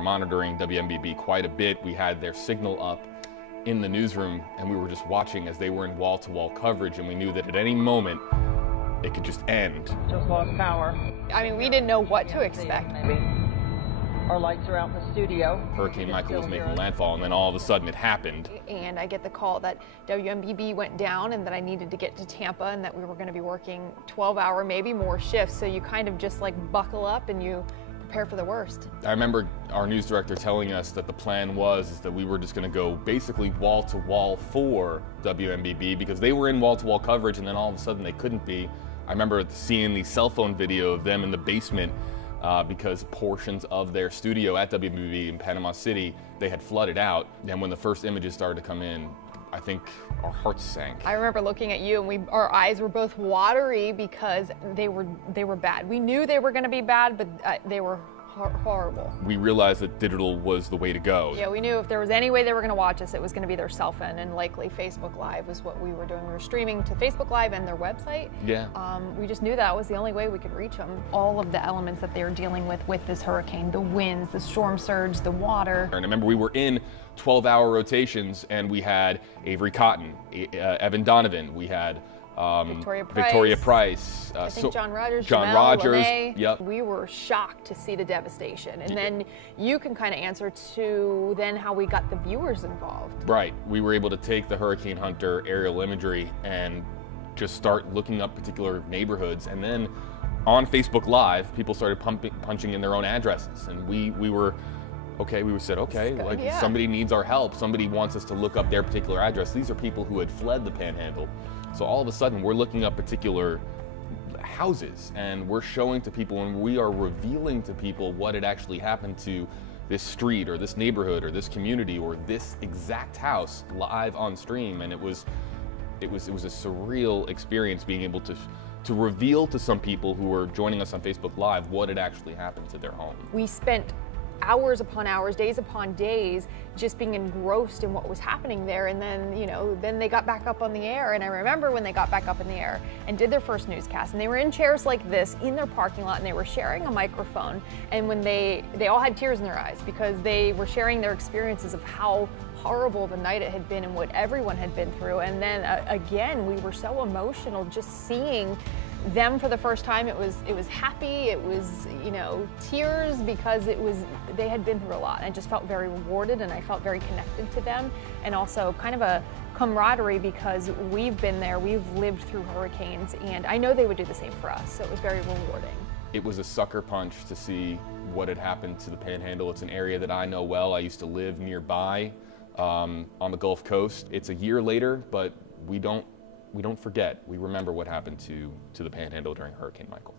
monitoring WMBB quite a bit. We had their signal up in the newsroom, and we were just watching as they were in wall-to-wall coverage, and we knew that at any moment it could just end. Just lost power. I mean, we didn't know what to expect. Maybe. Our lights are out in the studio. Hurricane Michael was making landfall, and then all of a sudden it happened. And I get the call that WMBB went down and that I needed to get to Tampa and that we were going to be working 12-hour, maybe more shifts. So you kind of just like buckle up and you prepare for the worst. I remember our news director telling us that the plan was that we were just going to go basically wall to wall for WMBB because they were in wall to wall coverage, and then all of a sudden they couldn't be. I remember seeing the cell phone video of them in the basement because portions of their studio at WMBB in Panama City, they had flooded out. And when the first images started to come in, I think our hearts sank. I remember looking at you and our eyes were both watery because they were bad. We knew they were going to be bad, but they were horrible. We realized that digital was the way to go. Yeah, we knew if there was any way they were going to watch us, it was going to be their cell phone, and likely Facebook Live was what we were doing. We were streaming to Facebook Live and their website. Yeah. We just knew that was the only way we could reach them. All of the elements that they were dealing with this hurricane, the winds, the storm surge, the water. And I remember we were in 12-hour rotations, and we had Avery Cotton, Evan Donovan, we had Victoria Price. I think John Rogers. Rogers. Yep. We were shocked to see the devastation, and then you can kind of answer to then how we got the viewers involved. Right. We were able to take the Hurricane Hunter aerial imagery and just start looking up particular neighborhoods, and then on Facebook Live, people started punching in their own addresses, and we said, okay, like somebody needs our help. Somebody wants us to look up their particular address. These are people who had fled the Panhandle. So all of a sudden, we're looking up particular houses, and we're showing to people, and we are revealing to people what had actually happened to this street or this neighborhood or this community or this exact house live on stream. And it was a surreal experience being able to reveal to some people who were joining us on Facebook Live what had actually happened to their home. We spent hours upon hours, days upon days, just being engrossed in what was happening there. And then, then they got back up on the air. And I remember when they got back up in the air and did their first newscast, and they were in chairs like this in their parking lot, and they were sharing a microphone. And when they all had tears in their eyes because they were sharing their experiences of how horrible the night it had been and what everyone had been through. And then again, we were so emotional just seeing them for the first time. It was happy, it was tears, because they had been through a lot, and I just felt very rewarded, and I felt very connected to them, and also kind of a camaraderie because we've been there, we've lived through hurricanes, and I know they would do the same for us, so it was very rewarding. It was a sucker punch to see what had happened to the Panhandle. It's an area that I know well. I used to live nearby on the Gulf Coast. It's a year later, but we don't forget. We remember what happened to the Panhandle during Hurricane Michael.